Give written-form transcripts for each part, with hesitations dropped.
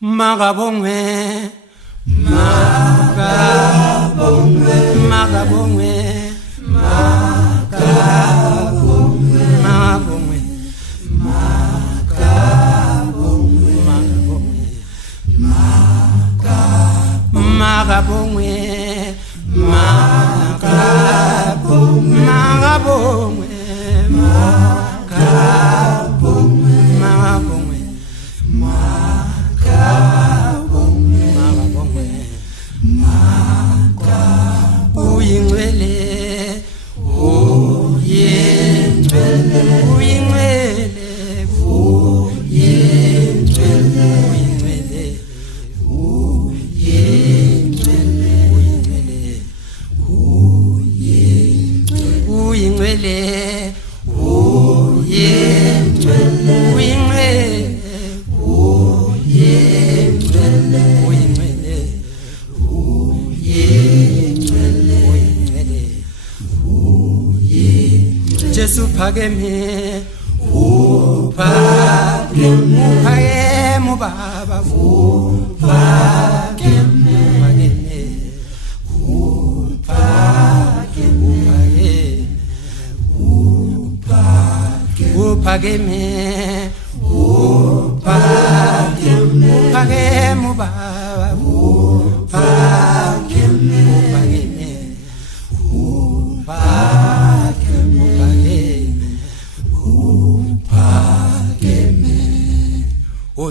Magabongwe, Magabongwe, Magabongwe, Magabongwe, Magabongwe, Magabongwe, Magabongwe, Magabongwe, Magabongwe, Jesu phakeme uphakeme uphakeme baba uphakeme uphakeme uphakeme uphakeme baba uphakeme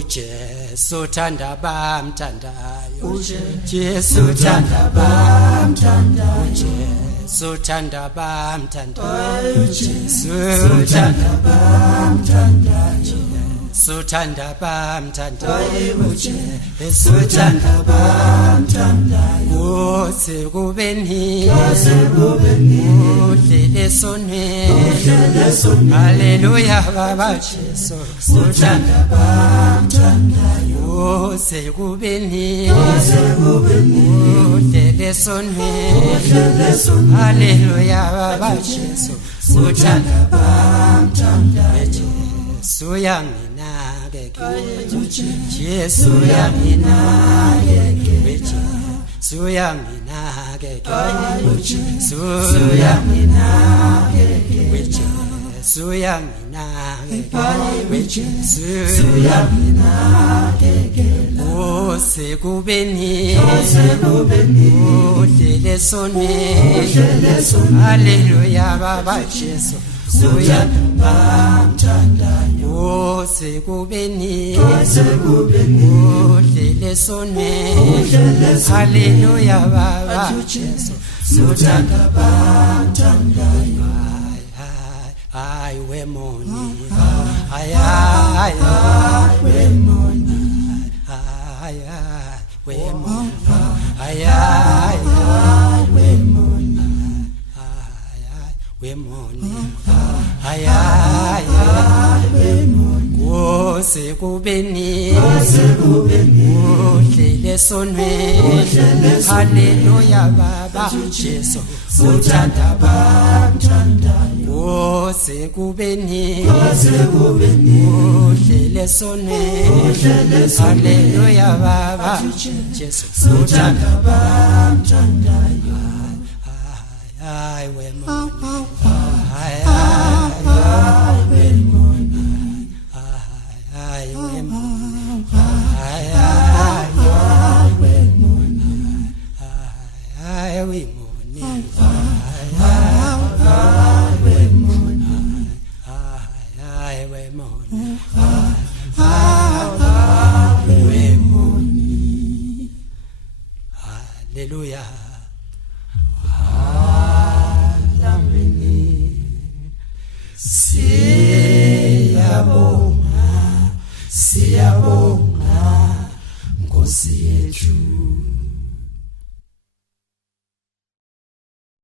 Jesu thanda bamthandayo Jesu thanda bamthandayo Jesu thanda bamthandayo Jesu thanda bamthandayo Jesu thanda bamthandayo Jesu thanda bamthandayo sekubeni udlele sonweni haleluya baba Jesu thanda bamthandayo sekubeni udlele sonweni haleluya baba Jesu thanda bamthandayo Jesu yanginakeke Jesu yanginakeke Jesu yanginakeke Jesu yanginakeke Jesu yanginakeke Jesu yanginakeke sekubeni udlele sonweni haleluya baba Jesu thanda bamthandayo sekubeni udlele sonweni haleluya baba Jesu thanda bamthandayo ay wemoni ay wemoni ay wemoni ay wemoni wemoni ay wemoni sekubeni udlele sonweni haleluya baba Jesu thanda bamthandayo sekubeni udlele sonweni haleluya baba Jesu thanda bamthandayo ay wemoni ay wemoni ay wemoni ay wemoni ay wemoni ay wemoni hallelujah Siyabonga Nkosi yethu